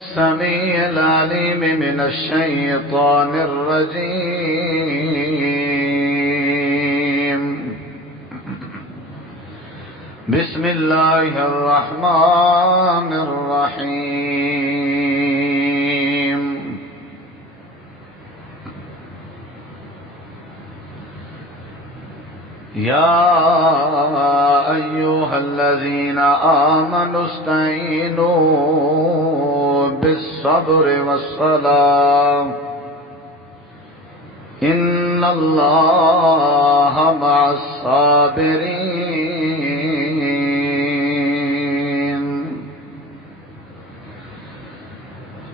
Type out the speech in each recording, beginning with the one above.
السميع العليم من الشيطان الرجيم. بسم الله الرحمن الرحيم. يا أيها الذين آمنوا استعينوا بالصبر والصلاة إن الله مع الصابرين.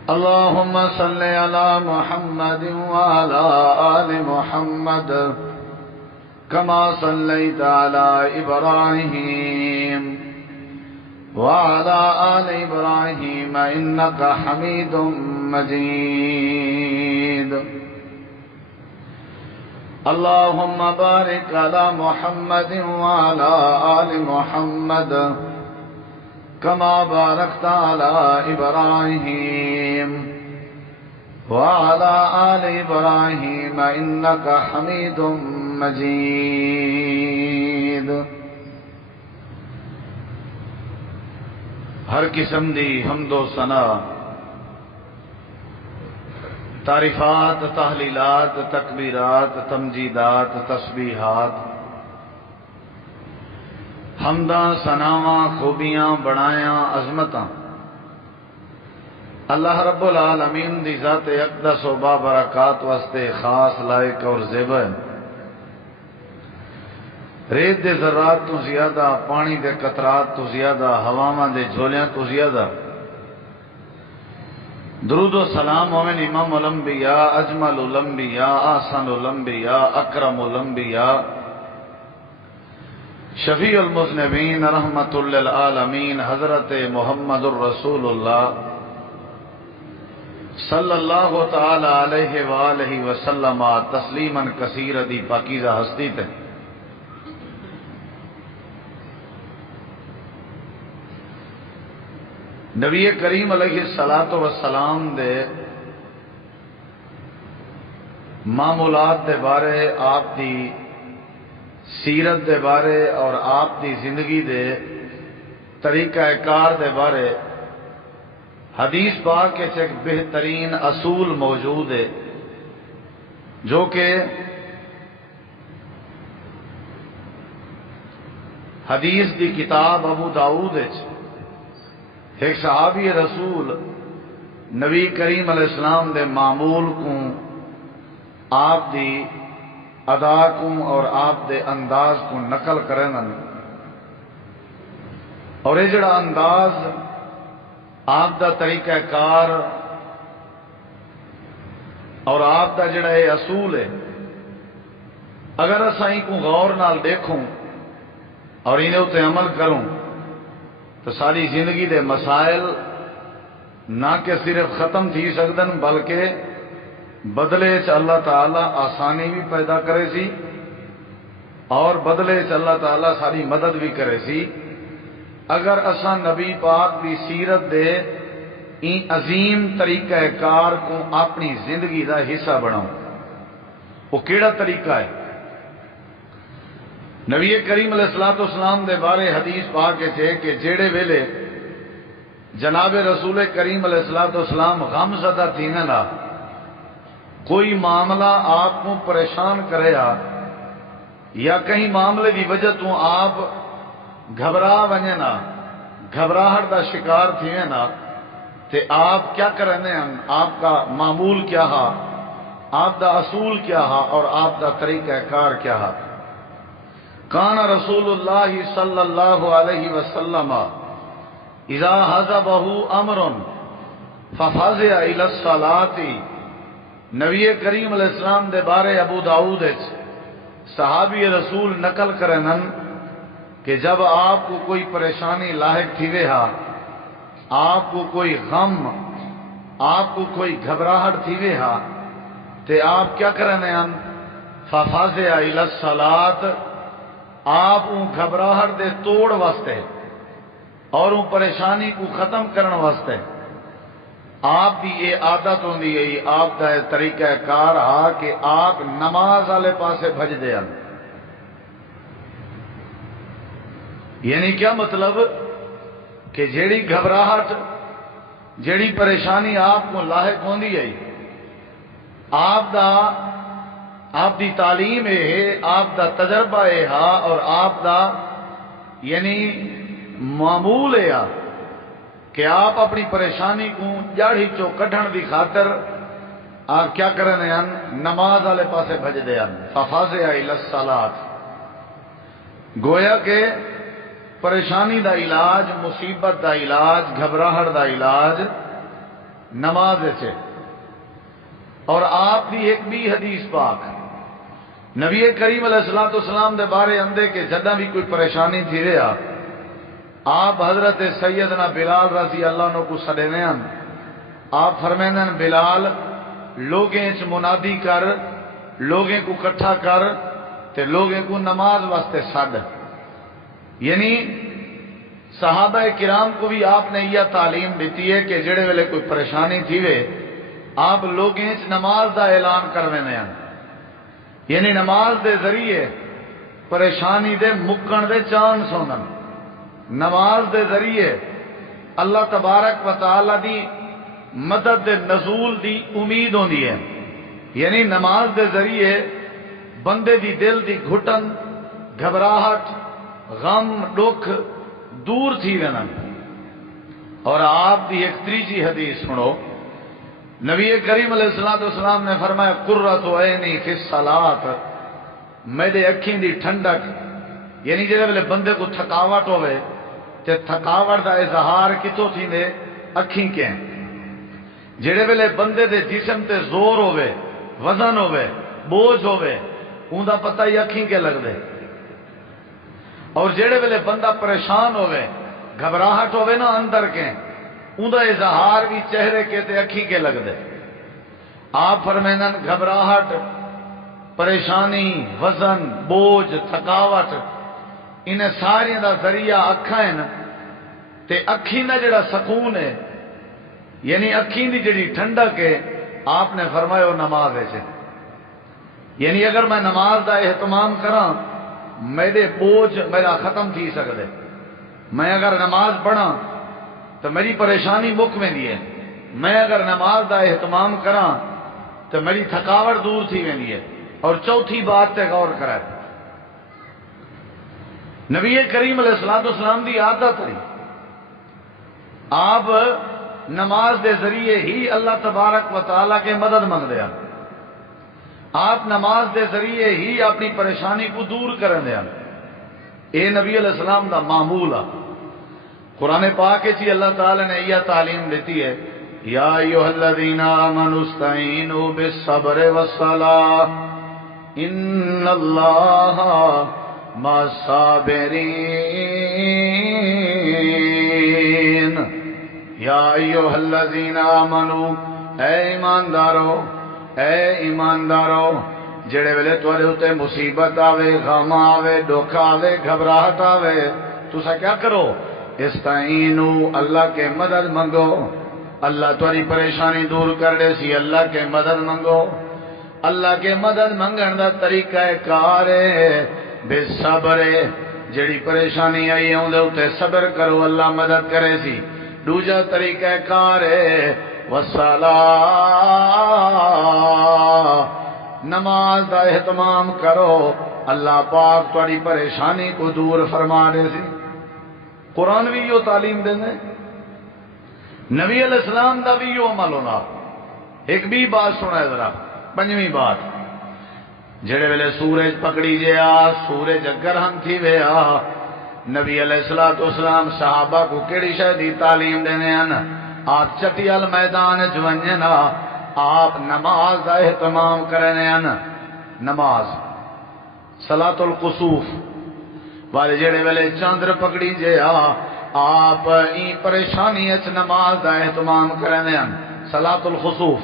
اللهم صل على محمد وعلى آل محمد كما صليت على إبراهيم وعلى آل إبراهيم إنك حميد مجيد. اللهم بارك على محمد وعلى آل محمد كما باركت على إبراهيم وعلى آل إبراهيم إنك حميد مجید. ہر قسم دی حمد و ثنا، تعریفات، تحلیلات، تکبیرات، تمجیدات، تسبیحات، حمداں، ثناواں، خوبیاں، بڑایاں، عظمتاں اللہ رب العالمین دی ذات اقدس و بابرکات واسطے خاص لائق اور زیبا ہے. ریت دے ذرات تو زیادہ، پانی دے قطرات تو زیادہ، ہواواں دے جھولیاں تو زیادہ درود و سلام مومن امام الانبیاء، اجمل الانبیاء، احسن الانبیاء، اکرم الانبیاء، شفیع المذنبین، رحمت للعالمین، حضرت محمد الرسول اللہ صلی اللہ تعالی علیہ وآلہ وسلم تسلیما کثیرا دی پاکیزہ ہستی تے نبی کریم علیہ السلام دے معمولات دے بارے، آپ دی سیرت دے بارے اور آپ دی زندگی دے طریقہ کار دے بارے حدیث پاک کے ایک بہترین اصول موجود ہے، جو کہ حدیث دی کتاب ابو داؤد ایک صحابی رسول نبی کریم علیہ السلام دے معمول کو، آپ دی ادا کو اور آپ دے انداز کو نقل کرنا، اور یہ جڑا انداز، آپ دا طریقہ کار اور آپ دا جڑا یہ اصول ہے، اگر اسائیں کو غور نال دیکھوں اور انہیں اتے عمل کروں تو ساری زندگی دے مسائل نہ کہ صرف ختم تھی سکدن، بلکہ بدلے چ اللہ تعالی آسانی بھی پیدا کرے سی اور بدلے چ اللہ تعالی ساری مدد بھی کرے سی، اگر اساں نبی پاک دی سیرت دے این عظیم طریقہ کار کو اپنی زندگی دا حصہ بناؤں. وہ کیڑا طریقہ ہے؟ نبی کریم علیہ السلام دے بارے حدیث پاک ہے کہ جیڑے ویلے جناب رسول کریم علیہ السلام غم زدہ تھینے نا، کوئی معاملہ آپ کو پریشان کرے یا کہیں معاملے دی وجہ تو آپ گھبرا ونجے نا، گھبراہٹ دا شکار تھیے نا، تے آپ کیا کرنے ہیں؟ آپ کا معمول کیا ہے، آپ دا اصول کیا ہے اور آپ دا طریقہ کار کیا ہے؟ کان رسول اللہ صلی اللہ علیہ وسلم اذا حضبہ امر ففزع الی الصلاۃ. نبی کریم علیہ السلام دے بارے ابو داؤد صحابی رسول نقل کرنن کہ جب آپ کو کوئی پریشانی لاحق تھی وہا، آپ کو کوئی غم، آپ کو کوئی گھبراہٹ تھی وہا، تے آپ کیا کرنے ہیں؟ ففزع الی الصلاۃ، آپ ان گھبراہٹ دے توڑ واسطے اور ان پریشانی کو ختم کرنے واسطے آپ دی یہ عادت ہوندی ہے، آپ دا طریقہ کار آ کہ آپ نماز والے پاسے بھجدے ہیں۔ یعنی کیا مطلب کہ جیڑی گھبراہٹ، جیڑی پریشانی آپ کو لاحق ہوندی ہے، آپ دی تعلیم ہے، آپ دا تجربہ ہے اور آپ دا یعنی معمول ہے کہ آپ اپنی پریشانی کو جاڑی چو کڈھن دی خاطر آپ کیا کرنے ہیں؟ نماز والے پاسے بھجدے ہیں۔ ففزع الی الصلاۃ، گویا کہ پریشانی دا علاج، مصیبت دا علاج، گھبراہٹ دا علاج نماز ہے۔ اور آپ دی ایک بھی حدیث پاک نبی کریم علیہ الصلوۃ والسلام دے بارے اندے کہ جدہ بھی کوئی پریشانی تھی رہا، آپ حضرت سیدنا بلال رضی اللہ عنہ کو سڈینے ہیں، آپ فرمینے ہیں بلال لوگیں چ منادی کر، لوگیں کو کٹھا کر تے لوگیں کو نماز واسطے سڈ۔ یعنی صحابہ کرام کو بھی آپ نے یہ تعلیم دیتی ہے کہ جڑے ویلے کوئی پریشانی تھی وے آپ لوگیں چ نماز دا اعلان کرنے ہیں، یعنی نماز دے ذریعے پریشانی دے مکن دے چانس ہوندن، نماز دے ذریعے اللہ تبارک و تعالی دی مدد دے نزول دی امید ہوندی ہے۔ یعنی نماز دے ذریعے بندے دی دل دی گھٹن، گھبراہٹ، غم، دکھ دور تھی وینن۔ اور آپ دی ایک تیجی حدیث سنو، نبی کریم علیہ السلام نے فرمایا قرۃ عینی فی الصلاۃ، میرے اکھیں دی ٹھنڈک، یعنی جڑے ویلے بندے کو تھکاوٹ ہوئے تے تھکاوٹ دا اظہار کتوں تھی نے اکھیں کے ہیں، جڑے ویلے بندے دے جسم تے زور ہوئے، وزن ہوئے، بوجھ ہوئے، اون دا پتہ ہی اکھیں کے لگ دے۔ اور جڑے ویلے بندہ پریشان ہوئے، گھبراہٹ ہوئے نا اندر کے، اون دا اظہار بھی چہرے کے تے اکھیں کے لگ دے۔ آپ فرمینن گھبراہٹ، پریشانی، وزن، بوجھ، تھکاوٹ، انہیں ساری دا ذریعہ اکھاں ہیں تے اکھیں دا جڑا سکون ہے، یعنی اکھیں دی جڑی ٹھنڈک ہے، آپ نے فرمایا وہ نماز ہے۔ یعنی اگر میں نماز دا اہتمام کراں میرے بوجھ میرا ختم تھی سکتے، میں اگر نماز پڑھاں تو میری پریشانی مک میں دیئے، میں اگر نماز دا اہتمام کراں تو میری تھکاوٹ دور تھی میں دیئے۔ اور چوتھی بات تے غور کرائے، نبی کریم علیہ السلام دی عادت ہے، آپ نماز دے ذریعے ہی اللہ تبارک و تعالیٰ کے مدد مانگ دیا، آپ نماز دے ذریعے ہی اپنی پریشانی کو دور کرن دیا۔ اے نبی علیہ السلام دا معمول ہے۔ قرآن پاک چی اللہ تعالیٰ نے یہ تعلیم دیتی ہے، یا ایھا الذین آمنوا استعینوا بالصبر والصلاۃ ان اللہ مع الصابرین۔ یا ایھا الذین آمنوا، اے ایماندارو، اے ایماندارو، جڑے ویلے تواڈے اوتے مصیبت آوے، غم آوے، دکھ آوے، گھبراہٹ آوے، تسا کیا کرو؟ استعینو، اللہ کے مدد منگو، اللہ تواڈی پریشانی دور کر دے سی، اللہ کے مدد منگو۔ اللہ کے مدد منگن دا طریقہ کار ہے بے صبر، جڑی پریشانی آئی ہے اون دے اوتے صبر کرو، اللہ مدد کرے سی۔ دوجا طریقہ کار ہے والصلاۃ، نماز دا اہتمام کرو، اللہ پاک تواڈی پریشانی کو دور فرما دے سی۔ قرآن بھی یہ تعلیم دینے، نبی علیہ السلام دا بھی یہ عمل ہونا۔ ایک بھی بات سنا ہے ذرا، پنجویں بات، جڑے ویلے سورج پکڑی جیا، سورج گرہن تھی ویا، نبی علیہ السلام صحابہ کو کیڑی شے دی تعلیم دینے ہیں؟ آپ چٹیال میدان جونجنا، آپ نماز دا اہتمام کرنے ہیں۔ نماز صلاۃ القصوف والے جڑے ویلے چاندر پکڑی جیا، آپ این پریشانی اچ نماز دا اہتمام کرنے ہیں۔ صلاۃ الخسوف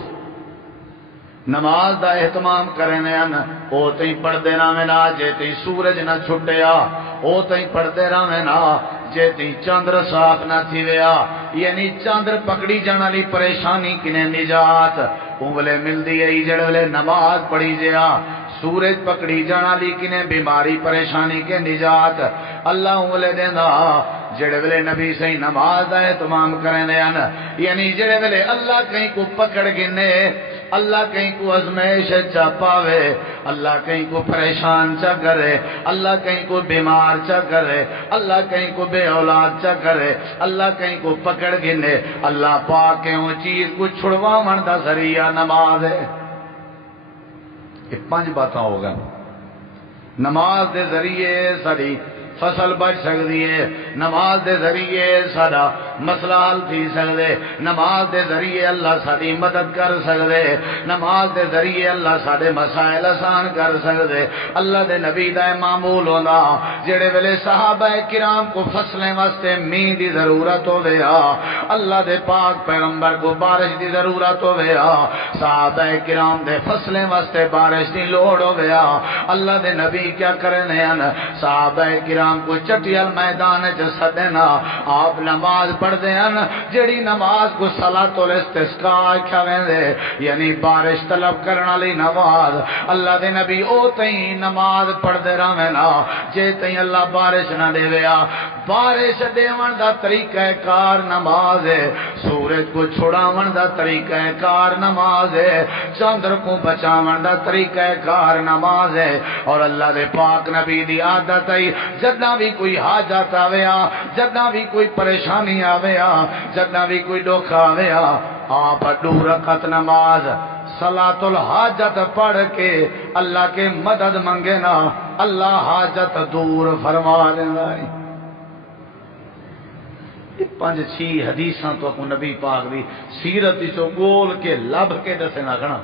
نماز دا اہتمام کرنے ہیں، او تئی پڑھدے رہویں نا جے تئی سورج نہ چھٹیا، او تئی پڑھدے رہویں نا جے تئی چاندر صاف نہ تھی ویا، یعنی چاندر پکڑی جانا لی پریشانی کنے نجات انگلے مل دی گئی جڑے ویلے نماز پڑھی جیا سورج پکڑی جانا لی کنے بیماری پریشانی کے نجات اللہ انگلے دینا جڑے ویلے نبی سے نماز دا اہتمام کریں دے یعنی جڑے ویلے اللہ کہیں کو پکڑ گنے اللہ کہیں کو ازمیش چا پاوے اللہ کہیں کو پریشان چا کرے اللہ کہیں کو بیمار چا کرے اللہ کہیں کو بے اولاد چا کرے اللہ کہیں کو پکڑ گنے اللہ پاک کہیں وہ چیز کو چھڑوا مندا ذریعہ نماز ہے یہ 5 باتیں ہوگا نماز دے ذریعے ساری فصل بچ سکتی ہے نماز دے ذریعے سارا مسئلہ حل تھی سکتے نماز دے ذریعے اللہ ساری مدد کر سکتے نماز دے ذریعے اللہ سارے مسائل آسان کر سکتے اللہ دے نبی دا معمول ہونا جڑے ویلے صحابہ کرام کو فصلیں واسطے مین دی ضرورت ہو گیا اللہ دے پاک پیغمبر کو بارش دی ضرورت ہو گیا صحابہ کرام دے فصلیں واسطے بارش دی لوڑ ہو گیا اللہ دے نبی کیا کرنے ہیں صحابہ کرام کو چٹیل میدان سدنا آپ نماز پڑھ دے ہیں جڑی نماز کو صلاۃ الاستسقاء کھویندے یعنی بارش طلب کرنا لی نماز اللہ دے نبی او تئیں نماز پڑھ دے رہنا جے تئیں اللہ بارش نہ دے ویا بارش دیون دا طریقہ کار نماز ہے سورج کو چھڑاون دا طریقہ کار نماز ہے چندر کو بچاون دا طریقہ کار نماز ہے اور اللہ دے پاک نبی دی عادت ہے جدنا بھی کوئی حاجت آویا جدنا بھی کوئی پریشانی آویا جدنا بھی کوئی دکھ آویا آپ 2 رکعت نماز صلاۃ الحاجت پڑھ کے اللہ کے مدد منگے نا اللہ حاجت دور فرما لینا 5-6 حدیثاں تو کو نبی پاک دی سیرت چو گول کے لب کے دسے نہ گھنا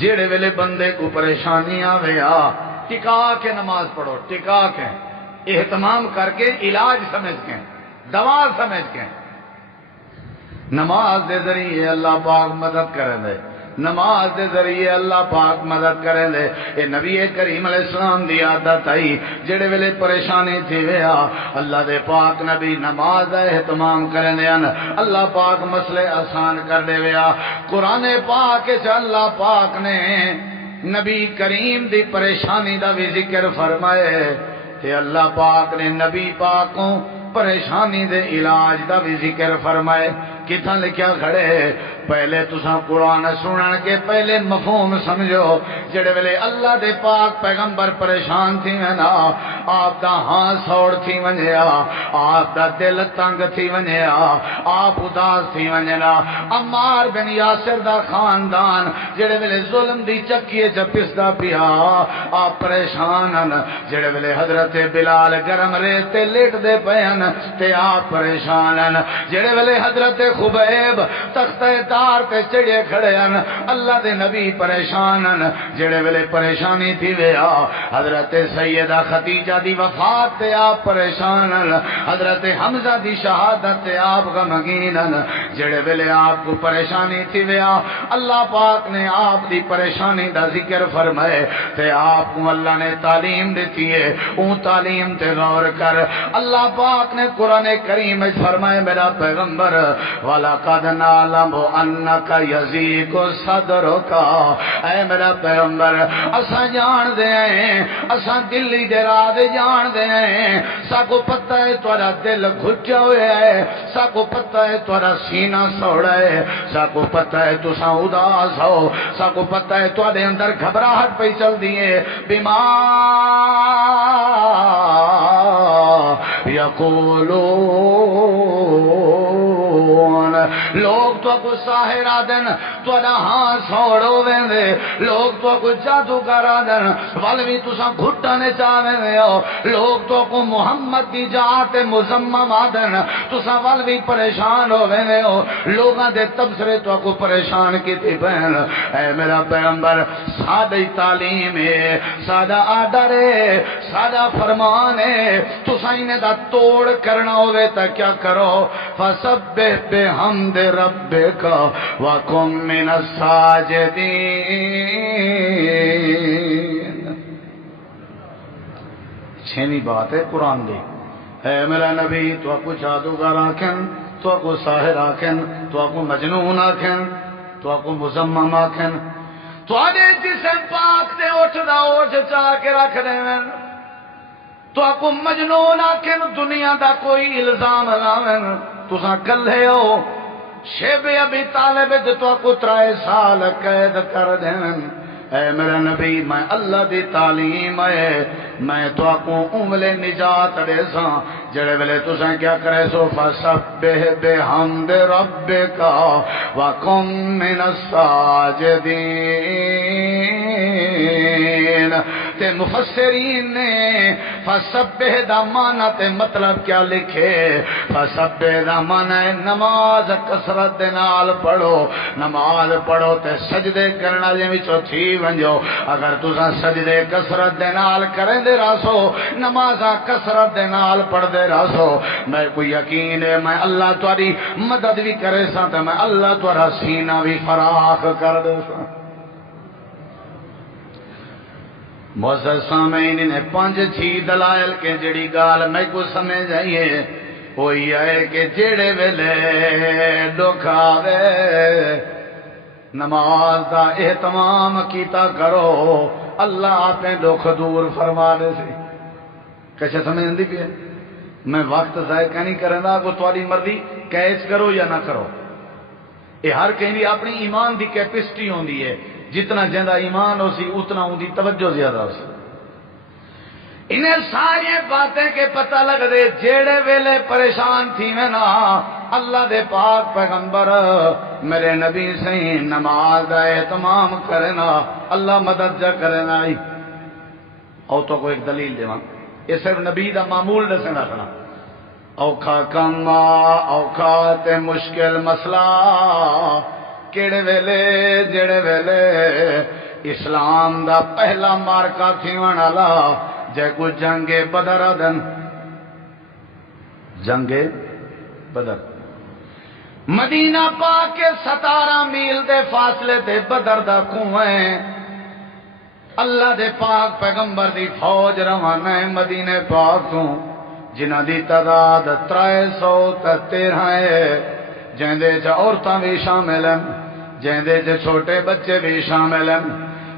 جیڑے ویلے بندے کو پریشانی آویا ٹکا کے نماز پڑھو ٹکا کے اہتمام کر کے علاج سمجھ کے دوا سمجھ کے نماز دے ذریعے اللہ پاک مدد کریں دے نماز دے ذریعے اللہ پاک مدد کریں دے اے نبی کریم علیہ السلام دی عادت آئی جڑے ویلے پریشانی تھی ویا اللہ دے پاک نبی نماز دا اہتمام کریں دے اللہ پاک مسئلے آسان کر دے ویا قرآن پاک اللہ پاک نے نبی کریم دی پریشانی دا بھی ذکر فرمائے تے اللہ پاک نے نبی پاکوں پریشانی دے علاج دا بھی ذکر فرمائے کتنا لکھیا کھڑے پہلے تساں قرآن سنن کے پہلے مفہوم سمجھو جڑے ویلے اللہ دے پاک پیغمبر پریشان تھی نا آپ دا ہاں سوڑ تھی ونجیا آپ دا دل تنگ تھی ونجیا آپ اداس تھی ونجنا عمار بن یاسر دا خاندان جڑے ویلے ظلم دی چکیے چپس دا پیا آپ پریشان جڑے ویلے حضرت بلال گرم ریتے لیٹ دے پہن تے آپ پریشان جڑے ویلے حضرت خبیب تختہ دار تے چڑے کھڑے ہیں اللہ دے نبی پریشان جڑے ویلے پریشانی تھی ویا حضرت سیدہ خدیجہ دی وفات تے آپ پریشان حضرت حمزہ دی شہادت تے آپ غمگین جڑے ویلے آپ کو پریشانی تھی ویا اللہ پاک نے آپ دی پریشانی دا ذکر فرمائے تے آپ کو اللہ نے تعلیم دیتی ہے اون تعلیم تے غور کر اللہ پاک نے قرآن کریم فرمائے میرا پیغمبر وَلَقَدْ نَعْلَمُ أَنَّكَ يَضِيقُ صَدْرُكَ اے میرا پیغمبر اساں جان دے ہیں اساں دلی دے راہ دے جان دے ہیں ساکو پتہ ہے تورا دل گھٹیا ہوا ہے ساکو پتہ ہے تورا سینہ سوڑا ہے ساکو پتہ ہے تساں اداس ہو ساکو پتہ ہے تورے اندر گھبراہٹ پہ چل دیے بیمار یقولون لوگ تو کو ساحر آدن تو دا ہاں سوڑو ویندے لوگ تو کو جادوگر آدن والوی تساں گھٹنے چاہویں ہو لوگ تو کو محمد دی جات مزمم آدن تساں والوی پریشان ہو ویندے ہو لوگاں دے تبصرے تو کو پریشان کی تھی بہن اے میرا پیغمبر سادہ تعلیم ہے سادہ آڈر ہے سادہ فرمان ہے تساں انہیں دا توڑ کرنا ہوئے تا کیا کرو فسبح بحمد ربک وکن من الساجدین چھویں بات ہے قرآن دی اے میرا نبی تو کو جادوگر آکھن، تو کو ساحر آکھن، تو کو مجنون آکھن، تو کو مزمم آکھن، تو آدھے جسم پاک تے اٹھ دا اٹھ چاہ کے رکھ دے من، تو کو مجنون آکھن، دنیا دا کوئی الزام لاون، تساں کلے ہو، شیب ابی طالب تو کو 3 سال قید کر دین۔ اے میرا نبی میں اللہ دی تعلیم ہے، میں تو کو عمل نجات دے ساں، جڑے ویلے تساں کیا کرے سو فسبح بحمد ربک وکن من الساجدین۔ تے مفسرین نے فسبح دا معنی تے مطلب کیا لکھے؟ فسبح دا معنی نماز کثرت دے نال پڑھو، نماز پڑھو تے سجدے کرنا دے وچوں تھی ونجو۔ اگر تساں سجدے کثرت دے نال کریں دے راسو، نمازاں کثرت دے نال پڑھ دے راسو، میں کوئی یقین ہے میں اللہ تہاڈی مدد بھی کرے ساں تے میں اللہ تہاڈا سینہ بھی فراخ کر دے ساں۔ معزز سامعین نے 5-6 دلائل کے جڑی گال میں کو سمجھ آئیے وہی ہے کہ جڑے ویلے دکھ آوے نماز دا اہتمام کیتا کرو، اللہ آپ نے دکھ دور فرما دے سی۔ کیسے سمجھ آندی پئی ہے؟ میں وقت ضائع نہیں کرنا، کو تہاڈی مرضی کیچ کرو یا نہ کرو، یہ ہر کہیں دی اپنی ایمان دی کیپیسٹی ہوندی ہے، جتنا زیادہ ایمان ہو سی اتنا ان کی توجہ زیادہ ہو سی۔ انہیں ساری باتیں کے پتہ لگ دے جیڑے ویلے پریشان تھی میں نا اللہ دے پاک پیغمبر میرے نبی سے نماز دا اہتمام کرنا، اللہ مدد جا کرنا ہی۔ او تو کوئی ایک دلیل دے یہ صرف نبی دا معمول دسنا رکھنا، اوکھا کما اوکھا تے مشکل مسئلہ کیڑے ویلے جڑے ویلے اسلام دا پہلا مارکا تھیون والا جے کو جنگ بدر آدن، جنگ بدر مدینہ پاک کے 17 میل دے فاصلے تے بدر دا کنویں اللہ دے پاک پیغمبر دی فوج روانہ ہے مدینے پاک تو، جنہ دی تعداد 313 ہے، جہندے چ عورتاں بھی شامل ہیں، جہندے چ چھوٹے بچے بھی شامل ہیں۔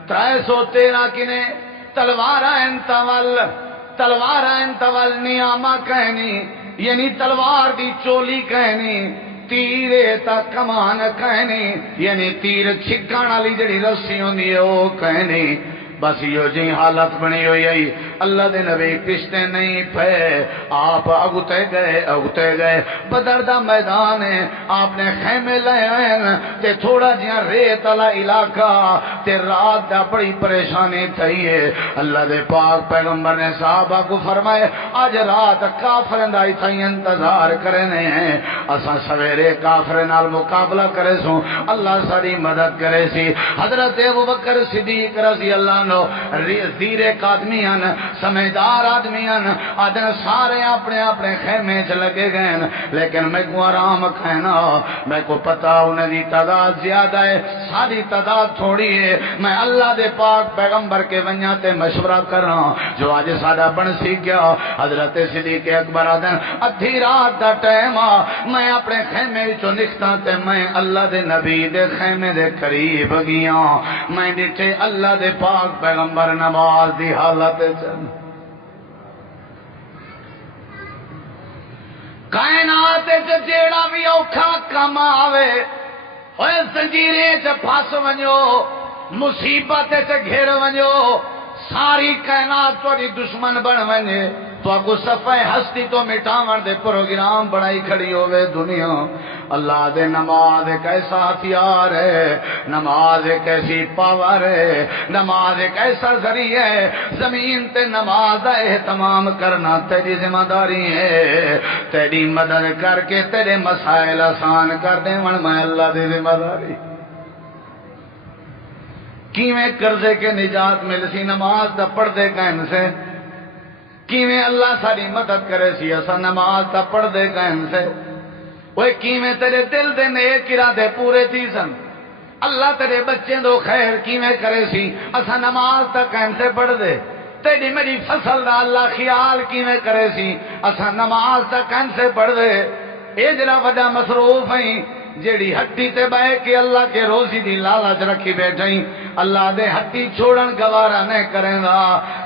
313 کنے تلواراں تول نیامہ کہنی، یعنی تلوار دی چولی کہنی، تیرے تا کمان کہنی، یعنی تیر چھکان والی جڑی رسی ہوندی ہے وہ کہنی۔ بس یہ جی حالت بنی ہوئی ہے، اللہ دے نبی پشتے نہیں پھے، آپ اگتے گئے بدر دا میدان ہے، آپ نے خیمے لے آئے تے تھوڑا جہاں ریت والا علاقہ تے رات دا بڑی پریشانی تھی ہے۔ اللہ دے پاک پیغمبر نے صحابہ کو فرمائے آج رات کافرن دا اتھائی انتظار کرنے ہیں، اساں سویرے کافر نال مقابلہ کرے سوں، اللہ ساری مدد کرے سی۔ حضرت ابوبکر صدیق رضی اللہ عنہ زیرے آدمیان سمجھدار آدمیان آدن سارے اپنے اپنے خیمے چ لگے گئے، لیکن میں کو آرام کھینا، میں کو پتا انہیں دی تعداد زیادہ ہے، ساری تعداد تھوڑی ہے، میں اللہ دے پاک پیغمبر کے ونیا تے مشورہ کر رہا ہوں جو آج ساڈا بن سی گیا۔ حضرت صدیق اکبر آدن ادھی رات دا ٹائم میں اپنے خیمے وچوں نکتا تے میں اللہ دے نبی دے خیمے دے قریب گیا، میں ڈٹھے اللہ دے پاک پیغمبر نماز دی حالت چن، کائنات جیڑا بھی اوکھا کم آوے ہوئے زنجیریں چ پھس ونجو، مصیبت چ گھر ونجو، ساری کائنات تھوڑی دشمن بن ونجے تو اگو صفحہ ہستی تو مٹاون دے پروگرام بنائی کھڑی ہوئے دنیا۔ اللہ دے نماز ایک ایسا ہتھیار ہے، نماز ایک ایسی پاور ہے، نماز ایک ایسا ذریعہ ہے، زمین تے نماز دا اہتمام کرنا تیری ذمہ داری ہے، تیری مدد کر کے تیرے مسائل آسان کر دے من میں اللہ دے ذمہ داری۔ کیویں قرضے کے نجات مل سی نماز دا پڑھ دے قائم سے، کیویں اللہ ساری مدد کرے سی اسا نماز دا پڑھ دے قائم سے، وہ کیویں تیرے دل دے نیک ارادے پورے تھی سن، اللہ تیرے بچے دو خیر کیویں کرے سی اسا نماز دا قائم سے پڑھ دے، تیری میری فصل دا اللہ خیال کیویں کرے سی اساں نماز تا کینسے پڑھ دے اے جڑا وڈا مصروف ہیں جیڑی ہٹی تے بہ کے اللہ کے روزی دی لالچ رکھی بیٹھیں اللہ دے ہٹی چھوڑن گوارا نہیں کریں دا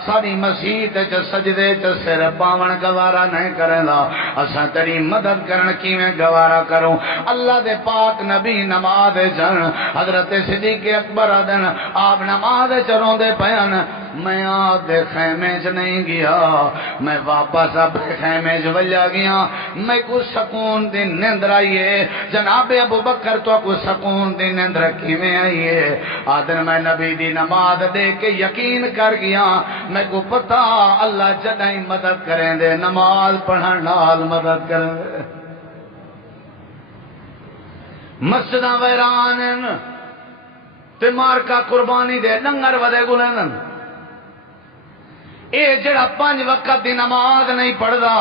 ساری مسیت چ سجدے چ سر پاون گوارا نہیں کریں دا اساں تیری مدد کرن کیویں گوارا کروں اللہ دے پاک نبی نماز جن حضرت صدیق اکبر آدن آپ نماز چ روندے پیان میں آدھے خیمے چ نہیں گیا میں واپس اپنے خیمے چ ولیا گیا میں کو سکون دی نیندر آئیے جناب ابو بکر تو کو سکون دی نیندر کیویں آئیے آدھن میں نبی دی نماز دے کے یقین کر گیا میں کو پتا اللہ جدائیں مدد کریں دے نماز پڑھن نال مدد کریں دے مسجداں ویران تے مارکا قربانی دے ڈنگر ودے گلن اے جڑا 5 وقت دی نماز نہیں پڑھدا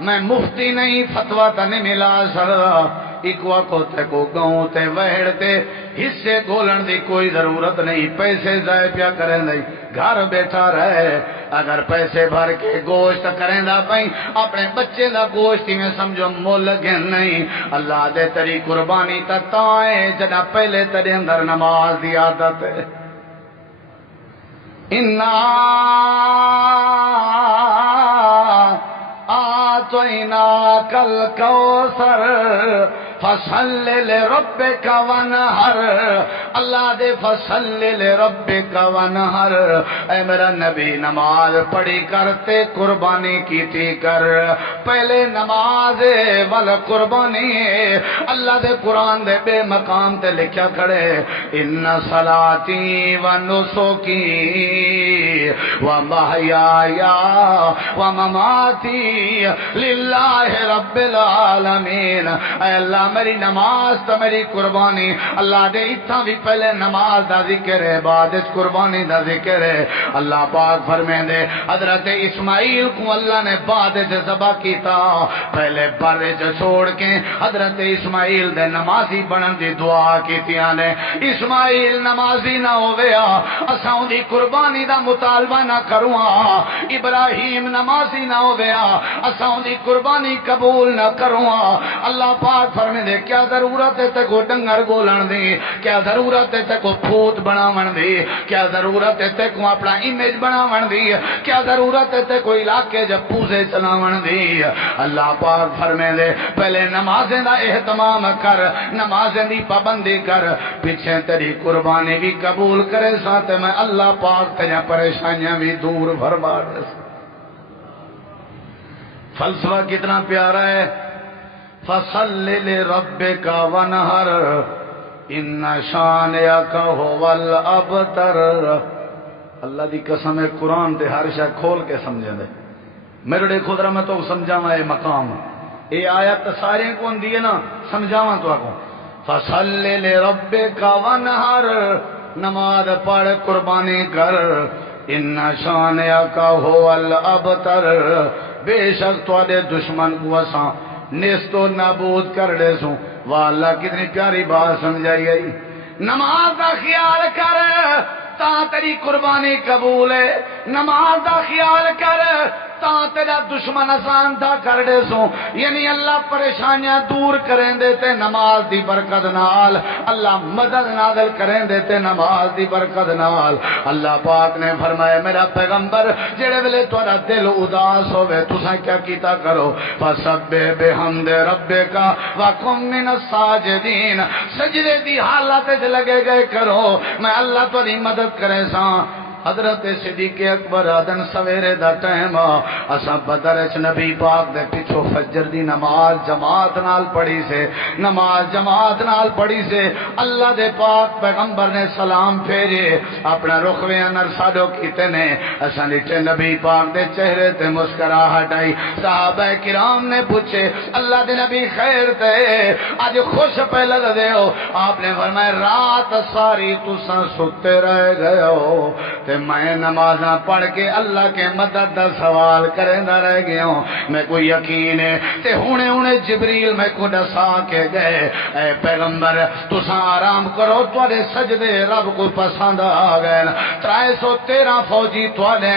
میں مفتی نہیں فتویٰ تا نہیں ملا سردا ایک وقت تے کو گاؤں تے وہڑ تے حصے گولن دی کوئی ضرورت نہیں پیسے ضائع پیا کریں نہیں گھر بیٹھا رہے اگر پیسے بھر کے گوشت کریں دا پائیں اپنے بچے دا گوشت میں سمجھو مول گن نہیں اللہ دے تری قربانی تتائیں جنا پہلے تیرے اندر نماز دی عادت ہے آتیناک الکوثر فصل لربک ونہر اللہ دے فصل لربک ونہر اے میرا نبی نماز پڑھی کرتے قربانی کی تھی کر پہلے نماز وال قربانی اللہ دے قرآن دے بے مقام تے لکھیا کھڑے ان صلاتی و نسکی و محیایا و مماتی للہ رب العالمین اے اللہ میری نماز تا میری قربانی اللہ دے اتھا بھی پہلے نماز دا ذکر ہے بعد اس قربانی دا ذکر ہے اللہ پاک فرمائیں دے حضرت اسماعیل کو اللہ نے بعد سے ذبح کیتا پہلے بارے جو چھوڑ کے حضرت اسماعیل دے نمازی بنن دی دعا کیتیاں نے اسماعیل نمازی نہ ہویا اساں دی قربانی دا مطالبہ نہ کروں ابراہیم نمازی نہ ہویا اساں دی قربانی قبول نہ کروں اللہ پاک فرمائیں دے کیا ضرورت ہے تے کو ڈنگر گولن دی کیا ضرورت ہے تے کو پھوت بناون دی کیا ضرورت ہے تے کو اپنا امیج بناون دی کیا ضرورت ہے تے کو علاقے جب پوزے چلاون دی اللہ پاک فرمائیں دے پہلے نمازیں دا اہتمام کر نمازیں دی پابندی کر پیچھے تیری قربانی بھی قبول کرے ساتھ میں اللہ پاک تیرے پریشانیاں بھی دور فرما دے فلسفہ کتنا پیارا ہے فصل لربک ونہر ان شانئک هو الابتر اللہ دی قسم ہے قرآن تے ہر شے کھول کے سمجھیں دے میرے دے خود میں تو سمجھاواں اے مقام اے آیت سارے کو دی ہے نا سمجھاواں تو کو فصل لربک ونہر نماز پڑھ قربانی کر ان شانئک هو الابتر بے شک تواڈے دشمن کو اساں نیستو نابود کر دے سوں واللہ کتنی پیاری بات سمجھائی گئی نماز دا خیال کر تا تیری قربانی قبول ہے نماز دا خیال کر تا تیرا دشمن آسان تھا کر دے سو یعنی اللہ پریشانیاں دور کریں دیتے نماز دی برکت نال اللہ مدد نازل کریں دیتے نماز دی برکت نال اللہ پاک نے فرمایا میرا پیغمبر جڑے ویلے تہاڈا دل اداس ہوے تساں کیا کیتا کرو فسبح بحمد ربک وقم من الساجدین سجدے دی حالت وچ لگے گئے کرو میں اللہ تہاڈی مدد کرے ساں حضرت صدیق اکبر آدن سویرے دا ٹائم اساں بدر اچ نبی پاک دے پیچھو فجر دی نماز جماعت نال پڑھی سے نماز جماعت نال پڑھی سے اللہ دے پاک پیغمبر نے سلام پھیرے اپنا رخوے انر ساڈو کیتے نے اساں نیچے نبی پاک دے چہرے تے مسکراہٹ آئی صحابہ کرام نے پوچھے اللہ دے نبی خیر تے اج خوش پہ لگ دے ہو آپ نے فرمایا رات ساری تساں ستے رہ گئے ہو تے میں نمازاں پڑھ کے اللہ کے مدد دا سوال کریندا رہ گیا ہوں میں کوئی یقین ہے تے ہونے جبریل میں کو دسا کے گئے اے پیغمبر تساں آرام کرو تواڈے سجدے رب کو پسند آ گئے 313 فوجی تواڈے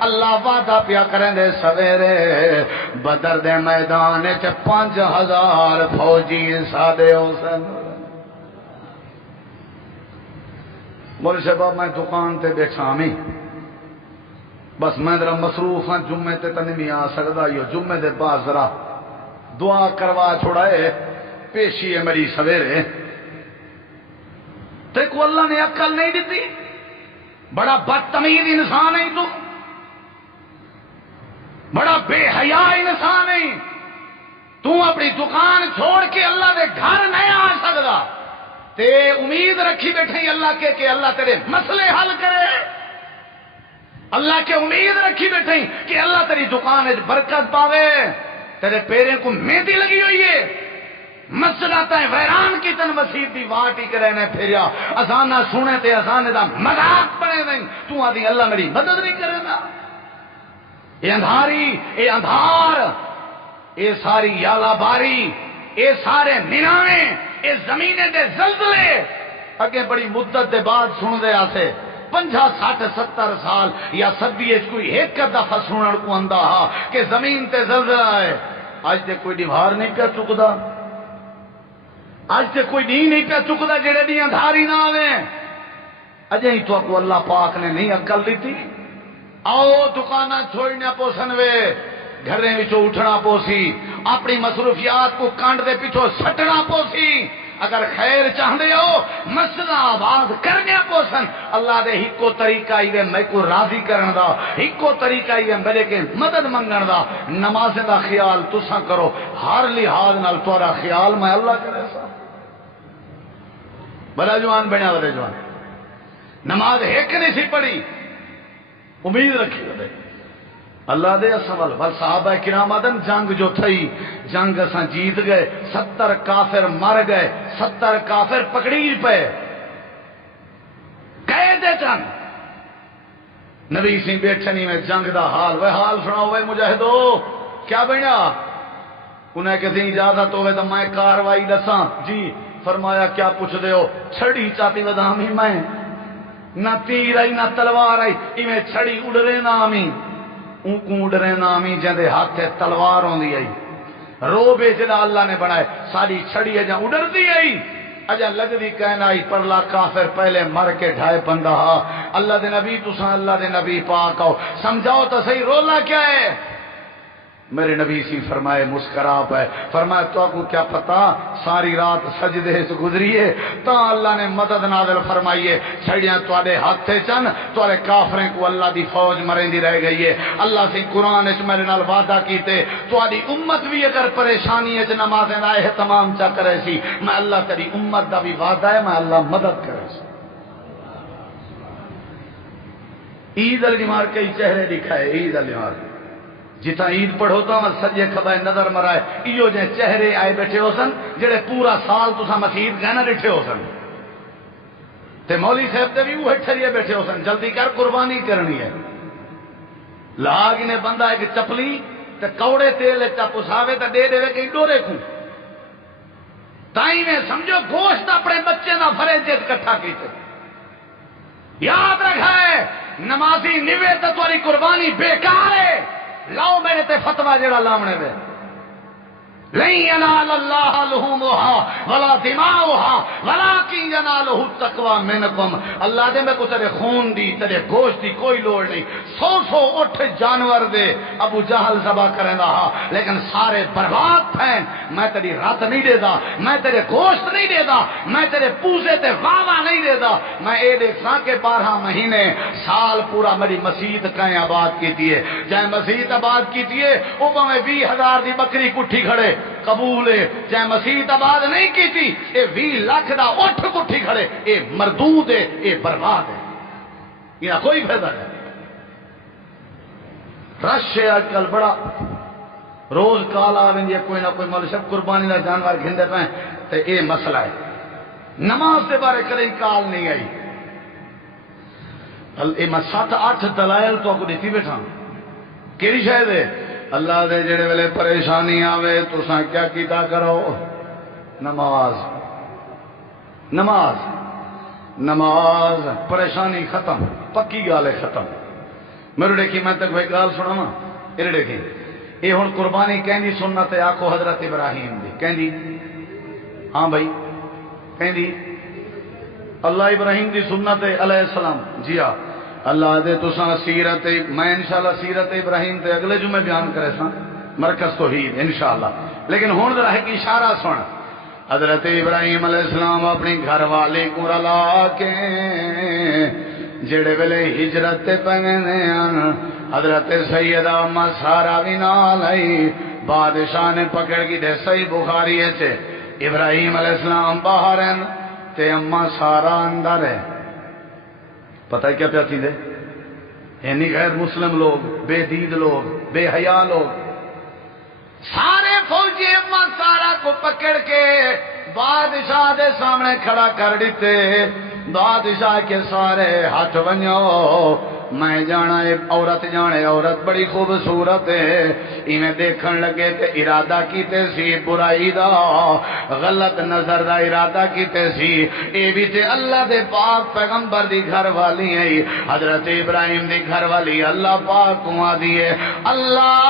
اللہ وعدہ پیا کرن دے سویرے بدر دے میدان وچ 5000 فوجی سادے ہو سن بولے شباب میں دکان تے بیٹھا ہمیں بس میں ذرا مصروف ہاں جمعے تے تن نہیں آ سکتا یہ جمعے دے بعد ذرا دعا کروا چھوڑائے پیشی ہے میری سویرے تے کو اللہ نے عقل نہیں دیتی بڑا بدتمیز انسان ہے تو بڑا بے حیا انسان ہے تو اپنی دکان چھوڑ کے اللہ دے گھر نہیں آ سکتا تے امید رکھی بیٹھے اللہ کے کہ اللہ تیرے مسئلے حل کرے اللہ کے امید رکھی بیٹھے کہ اللہ تیری دکان وچ برکت پاوے تیرے پیریں کو مہندی لگی ہوئی ہے مسجد آتا ہے ویران کی تن مسیح دی واٹ ہی کرے نے پھریا اذانہ سنے تے اذانے دا مذاق بنے نہیں تو آدھی اللہ میری مدد نہیں کرے گا یہ اندھاری یہ اندھار یہ ساری یالا باری یہ سارے نناوے یہ زمینے دے زلزلے اگے بڑی مدت دے بعد سن دے آسے 50 60 70 سال یا صدی کوئی ایک دفعہ سنن کو آندا ہا کہ زمین تے زلزلہ ہے آج تے کوئی دیوار نہیں پیا چکدا آج تے کوئی نہیں پیا چکدا جڑے دی اندھاری نہ آوے اجے ہی تو کو اللہ پاک نے نہیں عقل دیتی آؤ دکاناں چھوڑنا پوسن وے گھریں وچوں اٹھنا پوسی اپنی مصروفیات کو کانڈ دے پیچھوں سٹنا پوسی اگر خیر چاہتے ہو مسجد آباد کرنے پوسن اللہ دے ہکو طریقہ ہی میں کو راضی کرن دا ہکو طریقہ ہی میرے کے مدد منگن دا نماز دا خیال تساں کرو ہر لحاظ نال تہاڈا خیال میں اللہ کرے سا بڑا جوان بنیا بڑے جوان نماز ایک نہیں سی پڑھی امید رکھی بڑے اللہ دے اصول بل صحابہ کرام آدن جنگ جو تھی جنگ اساں جیت گئے 70 کافر مر گئے 70 کافر پکڑی پے قید جنگ نبی سی بیٹھنی میں جنگ دا حال وہ حال سناؤ وہ مجاہدو کیا بنیا انہیں کسی اجازت ہوئے تو میں کاروائی دساں جی فرمایا کیا پوچھ دے ہو چھڑی چاہتی ودامی میں نہ تیر آئی نہ تلوار آئی ایویں چھڑی اڑ رہے نامی اون ڈرے نامی جندے ہاتھ تلوار ہوندی آئی روبے جدا اللہ نے بنائے ساری چھڑی اجا اڈر دی آئی اجا لگ دی کہنا آئی پرلا کافر پہلے مر کے ڈھائے بندہ اللہ دے نبی تساں اللہ دے نبی پاک آؤ سمجھاؤ تو صحیح رولا کیا ہے میرے نبی سی فرمائے مسکرا پہ فرمایا تو کو کیا پتا ساری رات سجدے سے گزریے تا اللہ نے مدد نازل فرمائیے چھڑیاں تواڈے ہاتھ چن تواڈے کافریں کو اللہ دی فوج مریندی رہ گئی ہے اللہ سے قرآن وچ میرے نال وعدہ کیتے تواڈی امت بھی اگر پریشانی وچ نمازیں دا اہتمام چا کرے سی میں اللہ تیری امت دا بھی وعدہ ہے میں اللہ مدد کرے سی عید الجمار کئی چہرے دکھائے عید الجمار جتا عید پڑھوتا ہوں سجے کھبائے نظر مرائے ایو جے چہرے آئے بیٹھے ہو سن جڑے پورا سال تسا مسجد گئے نہ ڈٹھے ہو سن تے مولوی صاحب تے بھی وہ ٹھریے بیٹھے ہو سن جلدی کر قربانی کرنی ہے لاگ نے بندہ ایک چپلی تے کوڑے تیل چپساوے تے دے دے کہ ڈورے کھوں تائیں میں سمجھو گوشت اپنے بچے نہ بھرے جت کٹھا کیتے یاد رکھا ہے نمازی نوے تے تمہاری قربانی بیکار ہے لاؤ میں نے تے فتوہ جڑا لامنے دے لن ینال اللہ لحومها ولا دماؤها ولکن ینالہ التقوی منکم اللہ دے میں کو تیرے خون دی تیرے گوشت دی کوئی لوڑ نہیں 100 اٹھ جانور دے ابو جہل ذبح کرے رہا لیکن سارے برباد تھے میں تیری رات نہیں دے دا میں تیرے گوشت نہیں دے دا میں تیرے پوزے تے واوا نہیں دے دا میں اے دیکھاں کہ 12 مہینے سال پورا میری مسجد کہیں آباد کیتی ہے جائے مسجد آباد کیتی ہے او میں 20,000 دی بکری کٹھی کھڑے قبول ہے جائے مسیح آباد نہیں کی تھی اے 20 لاکھ دا اٹھ کٹھی کھڑے اے مردود ہے اے برباد ہے یہ کوئی فائدہ نہیں رش ہے آج کل بڑا روز کال آویں جے کوئی نہ کوئی مول شب قربانی دا جانور گھندے پے تے اے مسئلہ ہے نماز دے بارے کدی کال نہیں آئی میں 7-8 دلائل تو کو دیتی بیٹھا کیڑی شاید ہے اللہ دے جڑے ویلے پریشانی آوے تو کیا کیتا کرو نماز نماز نماز پریشانی ختم پکی گال ہے ختم میرے دیکھی میں تک کوئی گال سنا نا یہ دیکھی یہ ہوں قربانی کہندی سنت آکو حضرت ابراہیم دی کہندی ہاں بھائی کہندی اللہ ابراہیم دی سنت علیہ السلام جی ہاں اللہ دے تساں سیرت میں انشاءاللہ سیرت ابراہیم تے اگلے جمعے بیان کرے سا مرکز توحید انشاءاللہ لیکن ہون ذرا ہے کہ اشارہ سن حضرت ابراہیم علیہ السلام اپنی گھر والے کو رلا کے جڑے ویلے ہجرت پہنے حضرت سیدہ اما سارا بھی نال آئی بادشاہ نے پکڑ کی دے صحیح بخاری ہے ابراہیم علیہ السلام باہر ہیں تے اما سارا اندر ہے پتہ ہے کیا پیا تھی دے یعنی غیر مسلم لوگ بے دید لوگ بے حیا لوگ سارے فوجی اما سارا کو پکڑ کے بادشاہ دے سامنے کھڑا کر دیتے بادشاہ کے سارے ہاتھ ونجو میں جانا عورت جانے عورت بڑی خوبصورت ہے انہیں دیکھن لگے تے ارادہ کیتے سی برائی دا غلط نظر دا ارادہ کیتے سی اے بھی تے اللہ دے پاک پیغمبر دی گھر والی ہے حضرت ابراہیم دی گھر والی اللہ پاک کو دیے اللہ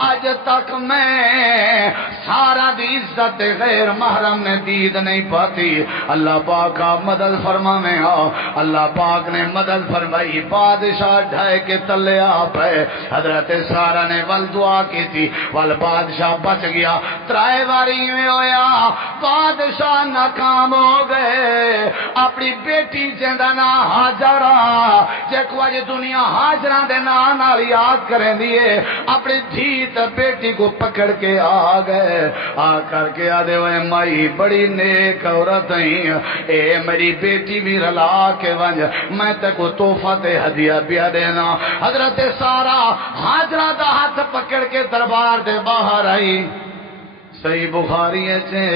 آج تک میں سارا دی عزت غیر محرم نے دید نہیں پاتی اللہ پاک آپ مدد فرما میں آؤ اللہ پاک نے مدد فرمائی بادشاہ ڈھائے کے تلے آپ ہے حضرت سارا نے ول دعا کی تھی ول بادشاہ بچ گیا ترائے واری میں ہویا بادشاہ ناکام ہو گئے اپنی بیٹی جندہ نا حاجرہ جے کو آج دنیا حاجرہ دے نال یاد کریں دیئے اپنی دھیت بیٹی کو پکڑ کے آ گئے آ کر کے آدھے ہوئے مائی بڑی نیک عورت ہیں اے میری بیٹی بھی رلا کے ونج میں تے کو تحفہ تے ہدیہ پیا دینا حضرت سارا حاجرہ دا ہاتھ پکڑ کے دربار دے باہر آئی صحیح بخاری ہے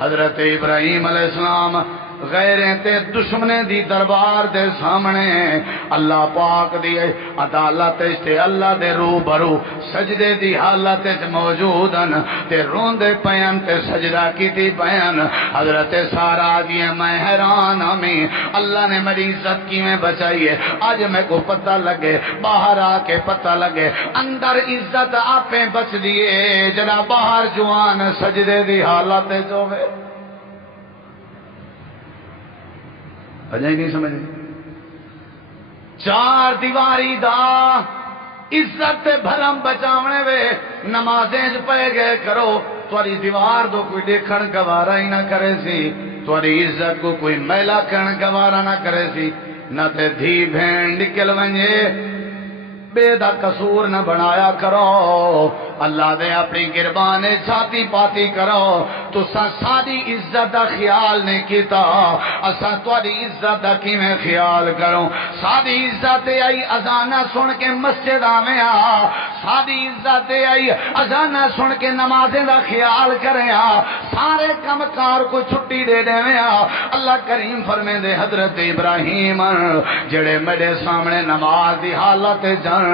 حضرت ابراہیم علیہ السلام غیریں تے دشمنے دی دربار دے سامنے اللہ پاک دی عدالت تے اللہ دے روبرو سجدے دی حالت موجودن تے روندے پیان تے سجدہ کی تی پیان حضرت سارا دی میں حیران ہمیں اللہ نے میری عزت کی میں بچائی ہے آج میں کو پتہ لگے باہر آ کے پتہ لگے اندر عزت آپیں بچ دیئے جنا باہر جوان سجدے دی حالت جو ہے اجائی نہیں سمجھے چار دیواری دا عزت بھرم بچاونے وے نمازیں پہ گئے کرو تواری دیوار دو کوئی دیکھن گوارا ہی نہ کرے سی تواری عزت کو کوئی میلا کرن گوارا نہ کرے سی نہ تے دھی بھین نکل ونجے بے دا قصور نہ بنایا کرو اللہ دے اپنی گربانے چھاتی پاتی کرو تو ساری عزت دا خیال نہیں کیتا اسا تواری عزت دا کی میں خیال کروں ساری عزت آئی اذانہ سن کے مسجد آمیں آ ساری عزت آئی اذانہ سن کے نمازیں دا خیال کریں آ سارے کمکار کو چھٹی دے دے میں آ اللہ کریم فرمے دے حضرت ابراہیم جڑے میرے سامنے نماز دی حالت جان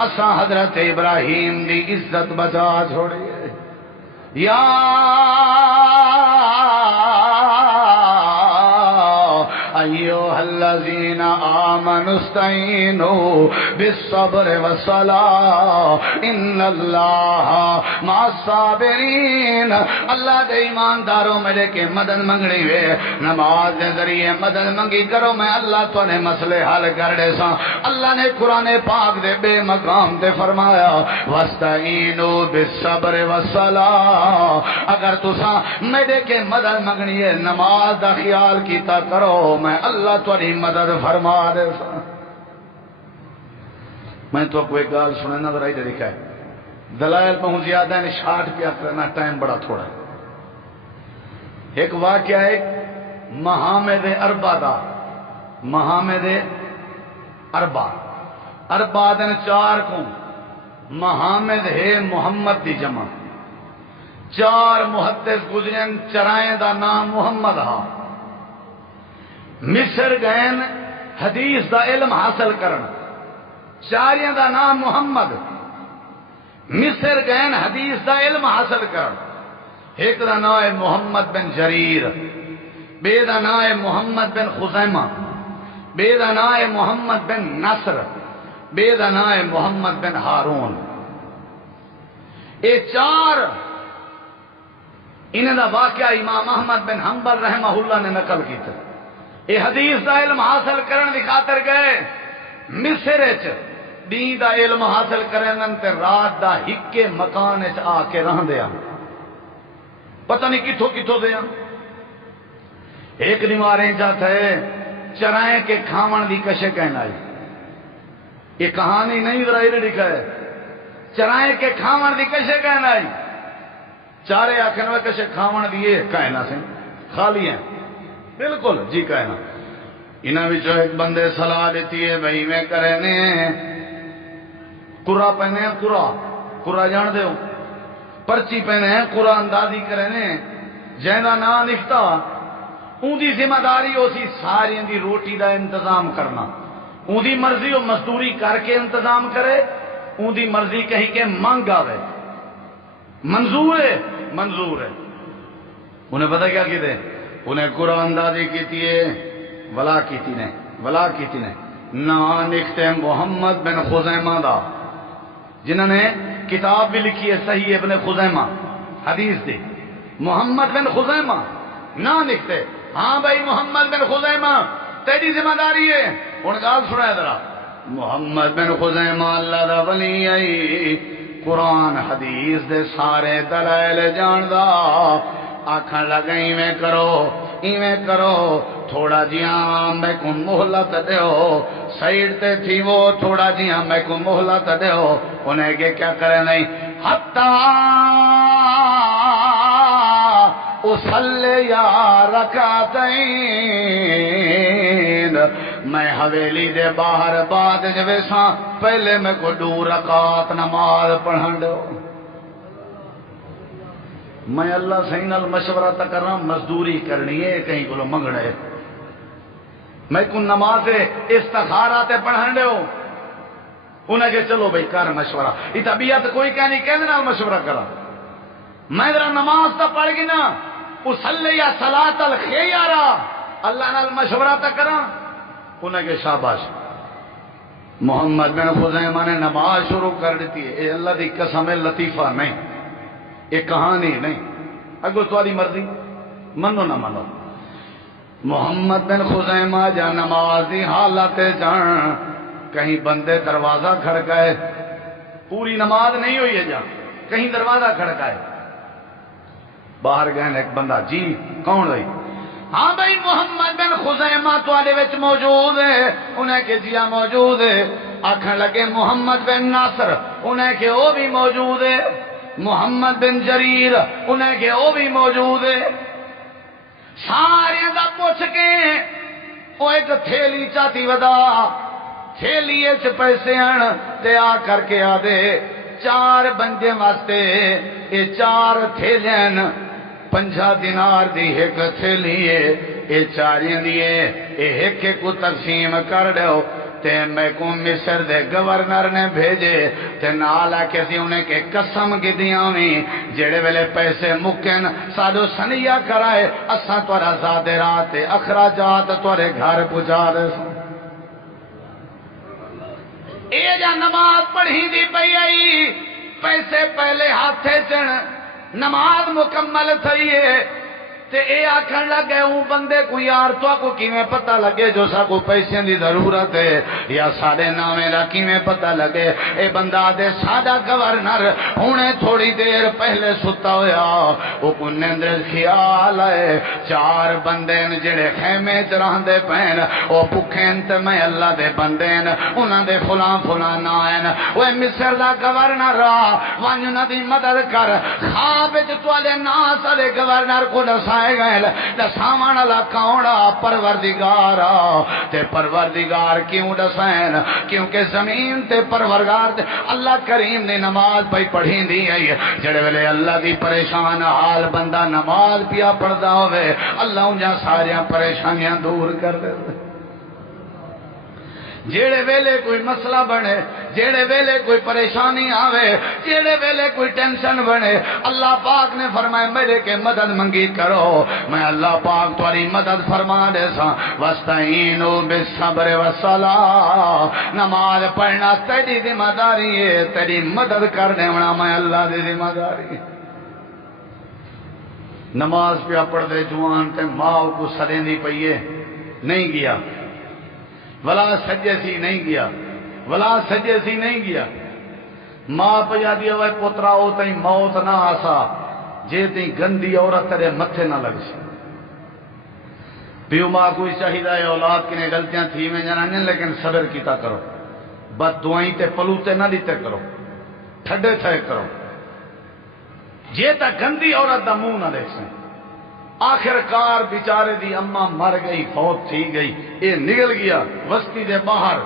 اسا حضرت ابراہیم دی عزت بچا چھوڑیے یا ایوہ الذین آمنوا استعینوا بالصبر والصلاة ان اللہ مع الصابرین اللہ دے ایمانداروں میرے کے مدد منگنی ہوئے نماز دے ذریعے مدد منگی کرو میں اللہ تو نے مسئلے حل کر دے سا اللہ نے قرآن پاک دے بے مقام دے فرمایا واستعینوا بالصبر والصلاة اگر تسا میرے کے مدد منگنی ہے نماز دا خیال کیتا کرو میں اللہ تاری مدد فرما دے سا میں تو کوئی گال سنے نظر آئی دے دکھا ہے دلائل پہ ہوں زیادہ ہے شارٹ پیا کرنا ٹائم بڑا تھوڑا ہے ایک واقعہ ہے محامد اربا دا محامد اربا دن چار کو محامد ہے محمد دی جمع چار محدث گزرین چرائیں دا نام محمد ہا مصر گئے حدیث دا علم حاصل کرن، چاریاں دا نام محمد، مصر گئے حدیث دا علم حاصل کرن، ایک دا نام ہے محمد بن جریر، بے دا نام ہے محمد بن خزیمہ، بے دا نام ہے محمد بن نصر، بے دا نام ہے محمد بن ہارون۔ اے چار انہیں دا واقعہ امام احمد بن حنبل رحمہ اللہ نے نقل کیتا۔ اے حدیث دا علم حاصل کرن دی خاطر گئے مصر وچ، دین دا علم حاصل کرن تے رات دا ہکے مکان وچ آ کے رہندے آ، پتہ نہیں کتھوں کتھوں دے آ۔ ایک دیواریں جاتا ہے چرائیں کے کھاون دی کشے کہنا ہے، یہ کہانی نہیں اسرائیل لکھا ہے، چرائیں کے کھاون دی کشے کہنا ہے، چارے آخر میں کشے کھاون دیے کہنا سے خالی ہیں، بالکل جی کہنا۔ انہاں وچوں ایک بندے صلاح دیتی ہے بھئی میں کرنے قرآ پہنے ہیں، قرآ جان دے ہو، پرچی پہنے ہیں، قرآن اندازی کرنے جہنا نہ لکھتا اون دی ذمہ داری ہو سی ساری دی روٹی دا انتظام کرنا، اون دی مرضی ہو مزدوری کر کے انتظام کرے، اون دی مرضی کہیں کہ مانگ آوے، منظور ہے منظور ہے۔ انہیں پتہ کیا کہتے ہیں، انہیں قرآن اندازی کیتی ہے ولا کیتی نے نا لکھتے محمد بن خزیمہ دا، جنہوں نے کتاب بھی لکھی ہے صحیح ابن خزیمہ حدیث دی، محمد بن خزیمہ نہ لکھتے، ہاں بھائی محمد بن خزیمہ تیری ذمہ داری ہے۔ ان گال سنا ہے ذرا، محمد بن خزیمہ اللہ دا ولی آئی، قرآن حدیث دے سارے دلائل جاندہ، آکھن لگا ایویں کرو تھوڑا جیاں میں کو مہلت دیو، سائیڈ تے تھی وہ تھوڑا جیاں میں کو مہلت دیو، انہیں کہ کیا کرے نہیں، حتی اصلی یا رکعتین، میں حویلی دے باہر بعد جوے ساں پہلے میں کو 2 رکعت نماز پڑھن دو۔ میں اللہ سین المشورہ تک کر رہا ہوں، مزدوری کرنی ہے کہیں کو منگنا ہے، میں کو نماز استخارہ تے پڑھن دو، انہیں کہ چلو بھئی کر مشورہ، یہ طبیعت کوئی کہنی کہنے مشورہ کرا، میں ذرا نماز تا پڑھ گی نا اصلی یا صلاۃ الخیارہ اللہ نال مشورہ تا کرا، انہیں کہ شاباش۔ محمد بن خزیمہ نے نماز شروع کر دیتی ہے، اے اللہ دی قسم لطیفہ نہیں، یہ کہانی نہیں، اگو تمہاری مرضی منو نہ منو۔ محمد بن خزیمہ جا نماز دی حالت جان کہیں بندے دروازہ کھڑکائے، پوری نماز نہیں ہوئی ہے جا کہیں دروازہ کھڑکائے، باہر گئے ایک بندہ، جی کون ہوئی؟ ہاں بھائی محمد بن خزیمہ تواڈے وچ موجود ہے، انہیں کہ جی موجود ہے، آکھن لگے محمد بن ناصر، انہیں کہ وہ بھی موجود ہے، محمد بن جریر، انہیں کہ وہ بھی موجود ہے، سارے دا پوچھ کے وہ ایک تھیلی چاتی ودا، تھیلی چ پیسے آن تے آ کر کے آ دے 4 بندے واسطے، یہ 4 تھیلین 50 دینار دی ایک تھیلی ہے، یہ 4 دیے یہ ایک کو تقسیم کر دو، تے میں کو مصر دے گورنر نے بھیجے تے نالا کسی انہیں کہ قسم کی دیاں جڑے ویلے پیسے مکن سادو سنیا کرائے اساں تورا زادرات اخراجات تورے گھر پہنچا دے۔ اے جا نماز پڑھی دی پئی آئی، پیسے پہلے ہاتھے چن، نماز مکمل تھی ہے، تے اے آکھن لگے ہوں بندے کو یار تو کو کیویں پتہ لگے جو سا کو پیسے دی ضرورت ہے یا سارے نامے دا کیویں پتہ لگے، اے بندہ دے سادہ گورنر ہونے تھوڑی دیر پہلے ستا ہویا، او کو نیندر خیال ہے 4 بندے جڑے خیمے چ رہندے پین او بھکھین تے میں اللہ دے بندے انہاں دے فلاں فلاں نائن، او مصر دا گورنر ونج انہاں دی مدد کر، خواب وچ توالے ناس والے گورنر کو دسا دسائے گئے دساون والا کون آ پروردگار تے پروردگار کیوں دسائن کیونکہ زمین تے پروردگار تے اللہ کریم نے نماز پہ پڑھی دی ہے جڑے ویلے اللہ دی پریشان حال بندہ نماز پیا پڑھدا ہوئے اللہ انجا ساریاں پریشانیاں دور کر دے جیڑے ویلے کوئی مسئلہ بنے جیڑے ویلے کوئی پریشانی آوے جیڑے ویلے کوئی ٹینشن بنے اللہ پاک نے فرمایا میرے کے مدد منگی کرو میں اللہ پاک تمہاری مدد فرما دے سا وستعینوا بالصبر والصلاۃ نماز پڑھنا تیری ذمہ داری ہے تیری مدد کرنے والا میں اللہ دی ذمہ داری نماز پہ پڑھ دے جوان تے ماں کو سدیندی پئیے نہیں گیا ولا سجے سی نہیں گیا ولا سجے سی نہیں گیا ماں پیا دیا وہ پوترا ہو تھی موت نہ آسا جے تھی گندی عورت تیرے متھے نہ لگ سی پیو ماں کوئی چاہیے اولاد کی غلطیاں تھی میں جانیں لیکن صبر کیتا کرو بد دعائیں تے پلوتے نہ دیتے کرو ٹھڈے تھے کرو جے تا گندی عورت دا منہ نہ دیکھ سیں آخر کار بیچارے دی اماں مر گئی فوت تھی گئی اے نگل گیا وستی دے باہر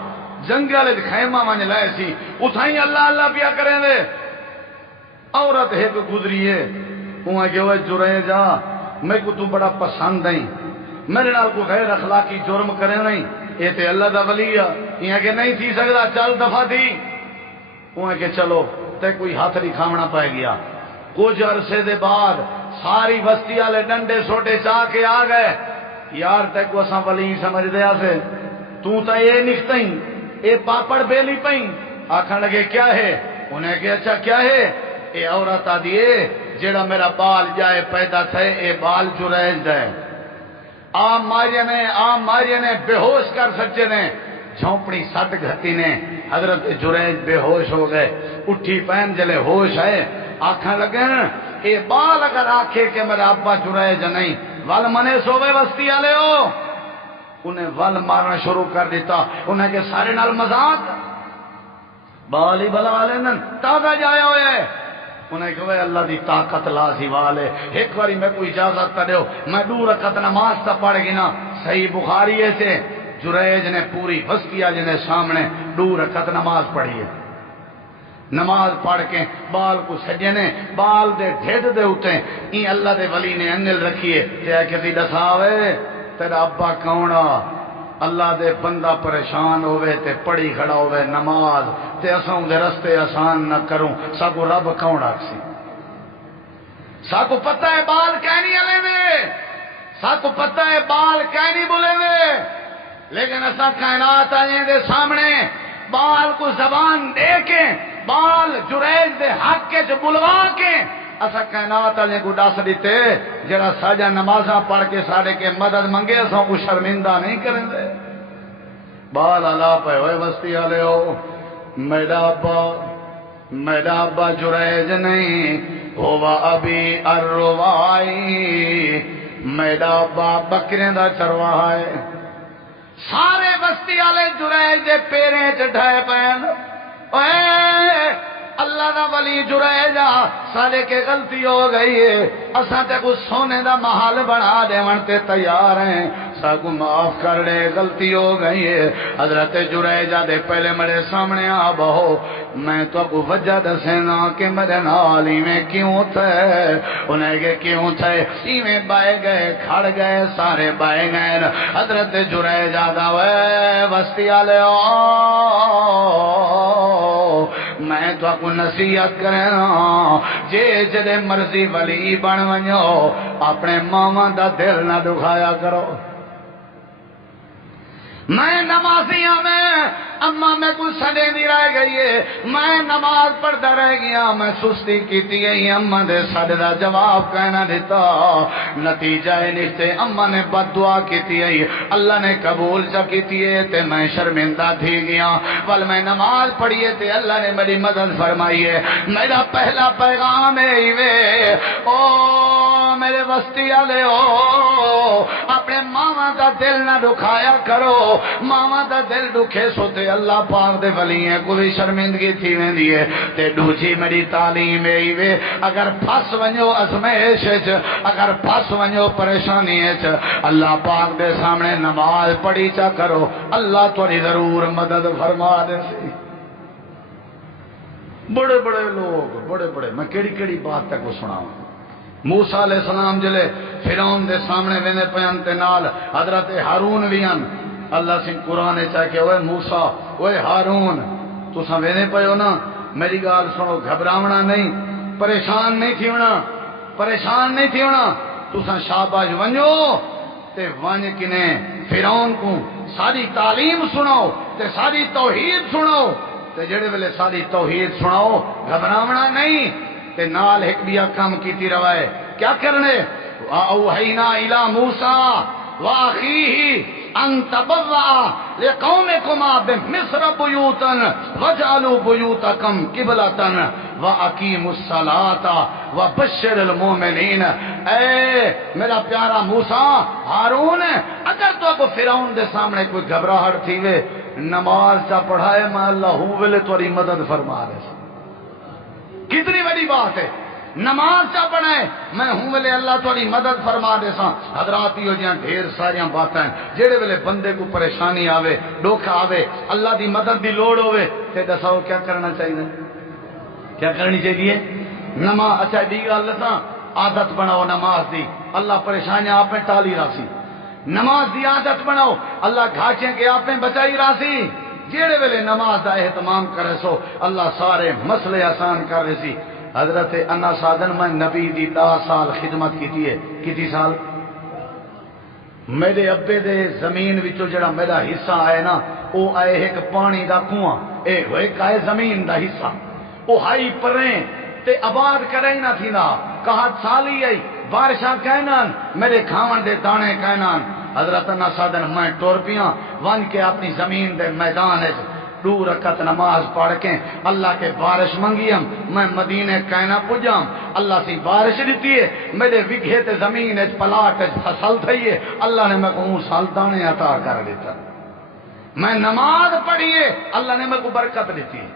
جنگل خیمہ من لائے سی اتھائیں اللہ اللہ پیا کریں دے عورت ہے تو گزری ہے وہاں کہ وہ جرے جا میں کو تو بڑا پسند نہیں میرے نال کو غیر اخلاقی جرم کرے نہیں اے تے اللہ دا ولی ہے کہ نہیں تھی سکتا چل دفعہ تھی وہاں کہ چلو تے کوئی ہاتھ نہیں کھامنا پائے گیا کچھ عرصے دے بعد ساری بستی والے ڈنڈے سوٹے چاہ کے آ گئے یار تک کو اساں ولی سمجھ دیا سے تو تا یہ نکتیں اے پاپڑ بیلی پئیں آکھن لگے کیا ہے انہیں کہ اچھا کیا ہے اے عورت آدیے جیڑا میرا بال جائے پیدا تھے اے بال جریج دے آم ماریے نے بے ہوش کر سچے نے جھونپڑی سٹ گھتی نے حضرت جریج بے ہوش ہو گئے اٹھی پہن جلے ہوش ہے آنکھیں لگے اے بال اگر آکھے کہ میرا ابا جریج نہیں ول منے سوے وستی آلے ہو انہیں ول مارنا شروع کر دیتا انہیں کہ سارے نال مذاق بال ہی بلا والے نن تازہ جایا ہوئے انہیں کہ اللہ دی طاقت لازی والے ایک باری میں کوئی اجازت تا دیو میں 2 رکعت نماز تا پڑھ گی نا صحیح بخاری سے جریج نے پوری بستی والے نے سامنے 2 رکعت نماز پڑھی ہے نماز پڑھ کے بال کو سجے نے بال دے ڈھڈ دے اتے این اللہ دے ولی نے انگل رکھیے تے کسی دساوے تیرا ابا کونا اللہ دے بندہ پریشان ہوئے تے پڑھی کھڑا ہوئے نماز تے اساں دے رستے آسان نہ کروں ساکو رب کون آکسی ساکو پتہ ہے بال کہنی علی میں ساکو پتہ ہے بال کہنی بولے میں لیکن اساں کائنات آئیں دے سامنے بال کو زبان دے کے بال جریج دے حق کے بلوا کے اسا کائنات والے کو دس دیتے جڑا ساجا نمازاں پڑھ کے سارے کے مدد منگے اساں کو شرمندہ نہیں کریں دے بال اللہ پہ ہوئے بستی والے ہو میرا ابا جریج نہیں ہوا ابھی الروائی میرا ابا بکریں دا چرواہا ہے سارے بستی والے جریج دے پیریں چڑھائے پین اے اللہ دا ولی جریجا سارے کے غلطی ہو گئی ہے اساں تے کو سونے دا محل بنا دیون تے تیار ہیں ساکو معاف کر لے غلطی ہو گئی ہے حضرت جریجا دے پہلے میرے سامنے آ بہو میں تو کو وجہ دسینا کہ میرے نال میں کیوں تھے انہیں کہ کیوں تھے میں بائے گئے کھڑ گئے سارے بائے گئے حضرت جریجا دا وے وستی والے میں تو کو نصیحت کرنا جے جدے مرضی ولی بن ونجو اپنے ماما دا دل نہ دکھایا کرو میں نمازیاں میں اما میں کوئی سڑے نہیں رہ گئی ہے میں نماز پڑھتا رہ گیا میں سستی کیتی گئی اما دے سڑے دا جواب کہنا دیتا نتیجہ نشتے اما نے بد دعا کیتی ہے اللہ نے قبول چا کیتی ہے تے میں شرمندہ تھی گیا ول میں نماز پڑھیے تے اللہ نے میری مدد فرمائی ہے میرا پہلا پیغام ہے او میرے بستی والے ہو اپنے ماما دا دل نہ دکھایا کرو ماما دا دل دکھے سو تے اللہ پاک دے ولی ہیں کوئی شرمندگی تھی ویندی ہے تے دوجی میری تعلیم ای وے اگر پھس ونجو ازمائش وچ اگر پھس ونجو پریشانی وچ اللہ پاک دے سامنے نماز پڑھی چا کرو اللہ تھوڑی ضرور مدد فرما دے سی بڑے بڑے لوگ بڑے بڑے میں کیڑی کیڑی بات تک کو سناؤں موسیٰ علیہ السلام جلے فرعون دے سامنے وینے پیان تے نال حضرت ہارون ویان اللہ سے قرآن چاہ کے اوے موسیٰ اوے ہارون تو سا وینے پیو نا میری گال سنو گھبراونا نہیں پریشان نہیں تھیونا پریشان نہیں تھیونا تو سا شاباش ونجو تے ونج کنے فرعون کو ساری تعلیم سناؤ تے ساری توحید سناؤ تے جڑے ویلے ساری توحید سناؤ گھبراونا نہیں تے نال ایک بیا کام کیتی روائے کیا کرنے اوحینا الی موسیٰ واخیہ ان تبرع لقومکما بمصر بیوتا وجعلوا بیوتکم قبلۃ واقیموا الصلاۃ وبشر المؤمنین اے میرا پیارا موسیٰ ہارون اگر تو کو فرعون دے سامنے کوئی گھبراہٹ تھی وے نماز چا پڑھائے میں اللہ ہوں ویلے تھوڑی مدد فرما رہے کتنی بڑی بات ہے نماز چا پڑھائے میں ہوں ویلے اللہ تھوڑی مدد فرما دے سا حضرات ہی ہو جائیں ڈھیر ساریاں باتیں جیڑے ویلے بندے کو پریشانی آوے دکھ آوے اللہ دی مدد دی لوڑ ہوئے تے دساؤ کیا کرنا چاہیے کیا کرنی چاہیے نماز اچھا دی گل دساں عادت بناؤ نماز دی اللہ پریشانیاں آپ میں ٹالی راسی نماز دی عادت بناؤ اللہ گھاچیں کے آپ میں بچائی راسی جیڑے ویلے نماز دا اہتمام کرے سو اللہ سارے مسئلے آسان کر رہے سی حضرت انا سادن میں نبی دی 10 سال خدمت کیتی ہے کتی سال میرے ابے دے زمین وچوں جڑا میرا حصہ آئے نا او آئے ایک پانی دا کنواں اے ایک آئے زمین دا حصہ او ہائی پریں تے آباد کرے نہ تھی نا کہت سالی آئی بارشاں کہنان میرے کھاون دے دانے کہنان حضرت انا سادن میں ٹور پیاں ون کے اپنی زمین دے میدان ہے 2 رکعت نماز پڑھ کے اللہ کے بارش منگیم میں مدینے کہنا پجام اللہ سی بارش دیتی ہے میرے وگھے تے زمین ہے پلاٹ ہے فصل تھئیے اللہ نے میں کو سال دانے عطا کر دیتا میں نماز پڑھیے اللہ نے میں کو برکت دیتی ہے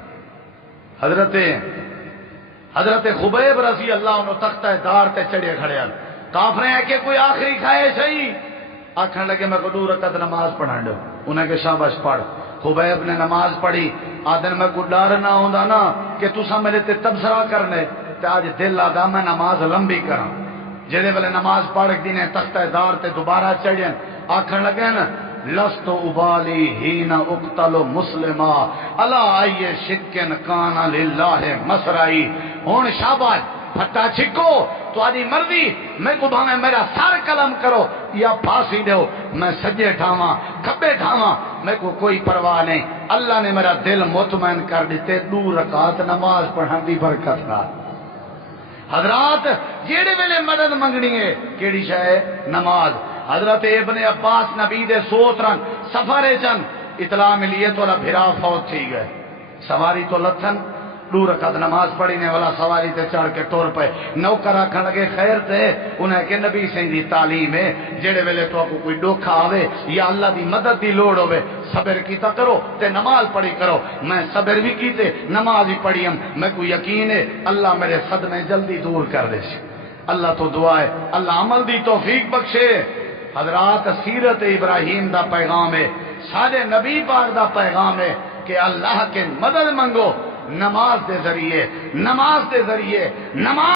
حضرت خبیب رضی اللہ عنہ تختہ دار تے چڑھے کھڑے کافرے ہیں کہ کوئی آخری کھائے صحیح آکھنے لگے میں کو 2 رکعت نماز پڑھان دو انہیں کہ شاباش پڑھ خبیب نے نماز پڑھی آدن میں کو ڈر نہ ہوندا نا کہ تسا میرے تے تبصرہ کرنے تے آج دل آگا میں نماز لمبی کراں جڑے والے نماز پڑھ دینے تختہ دار تے دوبارہ چڑھیں آکھن لگے نا لست ابالی ہین اقتل مسلما الا آئیے شکن کانا للہ مسرائی ہون شاباش پھٹا چھکو تو آدھی مرضی میں کو بھاویں میرا سر قلم کرو یا پھانسی دو میں سجے ٹھاواں کھبے ٹھاواں میں کو کوئی پرواہ نہیں اللہ نے میرا دل مطمئن کر دیتے 2 رکعت نماز پڑھن دی برکت نال حضرات جیڑے ویلے مدد منگنی ہے کیڑی شے نماز حضرت ابن عباس نبی دے سوترن سفرے چن اطلاع ملی ہے تو بھرا فوت تھی گئے سواری تو لتھن 2 رکعت نماز پڑھنے والا سواری تے چڑھ کے ٹور پہ نوکر آکھن لگے خیر تے انہیں کہ نبی سے دی تعلیم ہے جڑے ویلے تو کو کوئی دکھ آوے یا اللہ دی مدد دی لوڑ ہوے صبر کیتا کرو تے نماز پڑھی کرو میں صبر بھی کیتے نماز ہی پڑھی ہم میں کو یقین ہے اللہ میرے صدمے جلدی دور کر دے اللہ تو دعا ہے اللہ عمل دی توفیق بخشے حضرات سیرت ابراہیم دا پیغام ہے سارے نبی پاک دا پیغام ہے کہ اللہ کے مدد منگو نماز دے ذریعے نماز